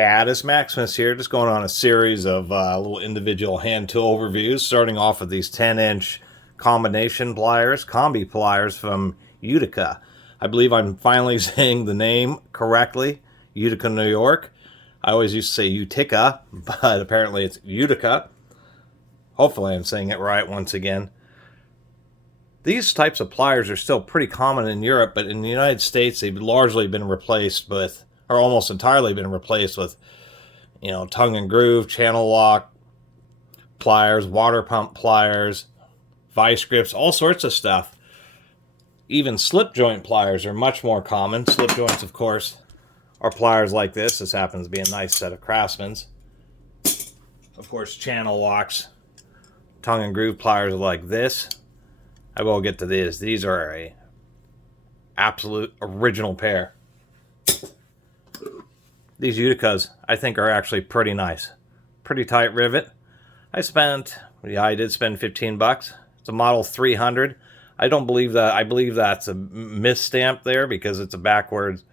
Catus, Maximus here, just going on a series of little individual hand tool reviews, starting off with these 10-inch combination pliers, combi pliers from Utica. I believe I'm finally saying the name correctly, Utica, New York. I always used to say Utica, but apparently it's Utica. Hopefully I'm saying it right once again. These types of pliers are still pretty common in Europe, but in the United States they've largely been replaced with, or almost entirely been replaced with, tongue and groove, channel lock pliers, water pump pliers, vice grips, all sorts of stuff. Even slip joint pliers are much more common. Slip joints, of course, are pliers like this. This happens to be a nice set of Craftsman's. Of course, channel locks, tongue and groove pliers like this. I will get to these. These are a absolute original pair. These Uticas, I think, are actually pretty nice. Pretty tight rivet. I did spend 15 bucks. It's a Model 300. I don't believe that. I believe that's a misstamp there because it's a backwards.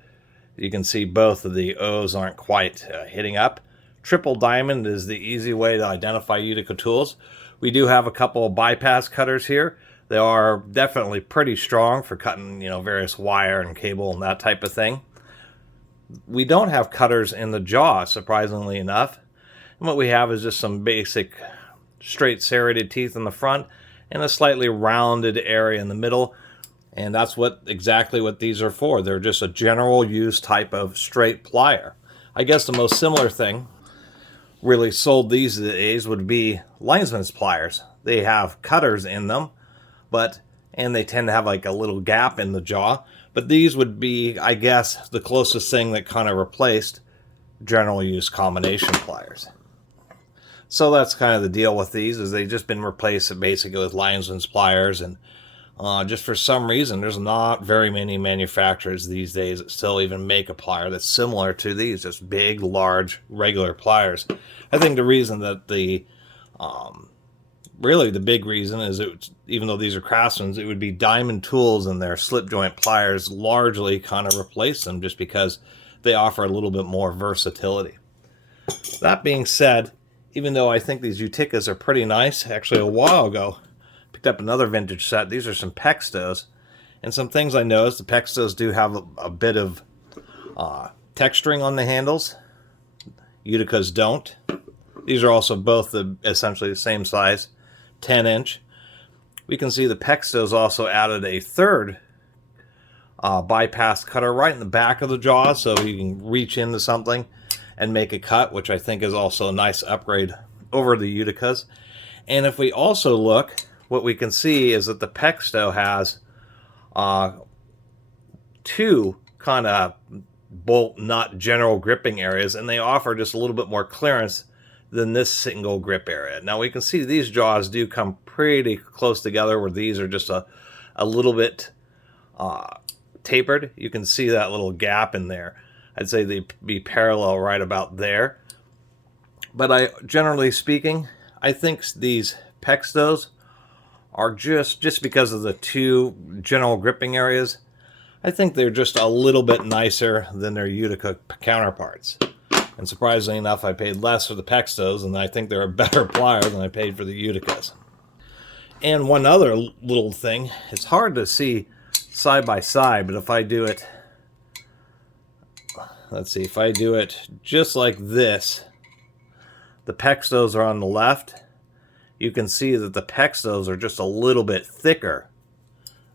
You can see both of the O's aren't quite hitting up. Triple diamond is the easy way to identify Utica tools. We do have a couple of bypass cutters here. They are definitely pretty strong for cutting, various wire and cable and that type of thing. We don't have cutters in the jaw, surprisingly enough. And what we have is just some basic straight serrated teeth in the front and a slightly rounded area in the middle. And that's exactly what these are for. They're just a general use type of straight plier. I guess the most similar thing really sold these days would be linesman's pliers. They have cutters in them, and they tend to have like a little gap in the jaw. But these would be, I guess, the closest thing that kind of replaced general use combination pliers. So that's kind of the deal with these, is they've just been replaced basically with linesman's pliers. And just for some reason, there's not very many manufacturers these days that still even make a plier that's similar to these, just big, large, regular pliers. I think the reason that really the big reason is even though these are Craftsman's, it would be Diamond Tools and their slip joint pliers largely kind of replace them just because they offer a little bit more versatility. That being said, even though I think these Uticas are pretty nice, actually a while ago picked up another vintage set. These are some Pextos, and some things I noticed, the Pextos do have a bit of texturing on the handles. Uticas don't. These are also both essentially the same size, 10-inch. We can see the Pextos also added a third bypass cutter right in the back of the jaw, so you can reach into something and make a cut, which I think is also a nice upgrade over the Uticas. And if we also look, what we can see is that the Pexto has two kind of bolt nut general gripping areas, and they offer just a little bit more clearance than this single grip area. Now we can see these jaws do come pretty close together, where these are just a little bit tapered. You can see that little gap in there. I'd say they'd be parallel right about there. But generally speaking, I think these Pextos are just because of the two general gripping areas, I think they're just a little bit nicer than their Utica counterparts. And surprisingly enough, I paid less for the Pextos, and I think they're a better plier than I paid for the Uticas. And one other little thing, it's hard to see side by side, but if I do it, let's see, if I do it just like this, the Pextos are on the left. You can see that the Pextos are just a little bit thicker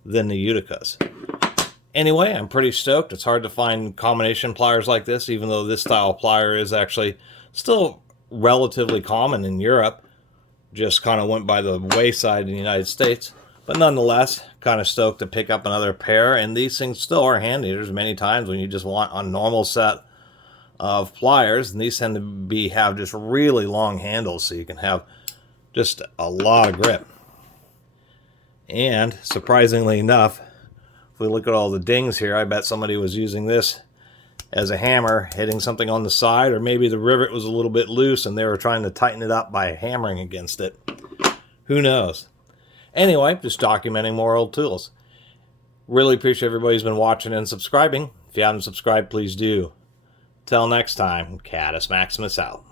than the Uticas. Anyway, I'm pretty stoked. It's hard to find combination pliers like this, even though this style plier is actually still relatively common in Europe. Just kind of went by the wayside in the United States. But nonetheless, kind of stoked to pick up another pair. And these things still are handy. There's many times when you just want a normal set of pliers. And these tend to have just really long handles, so you can have just a lot of grip. And surprisingly enough, if we look at all the dings here, I bet somebody was using this as a hammer, hitting something on the side, or maybe the rivet was a little bit loose and they were trying to tighten it up by hammering against it. Who knows? Anyway, just documenting more old tools. Really appreciate everybody who's been watching and subscribing. If you haven't subscribed, please do. Till next time, Catus Maximus out.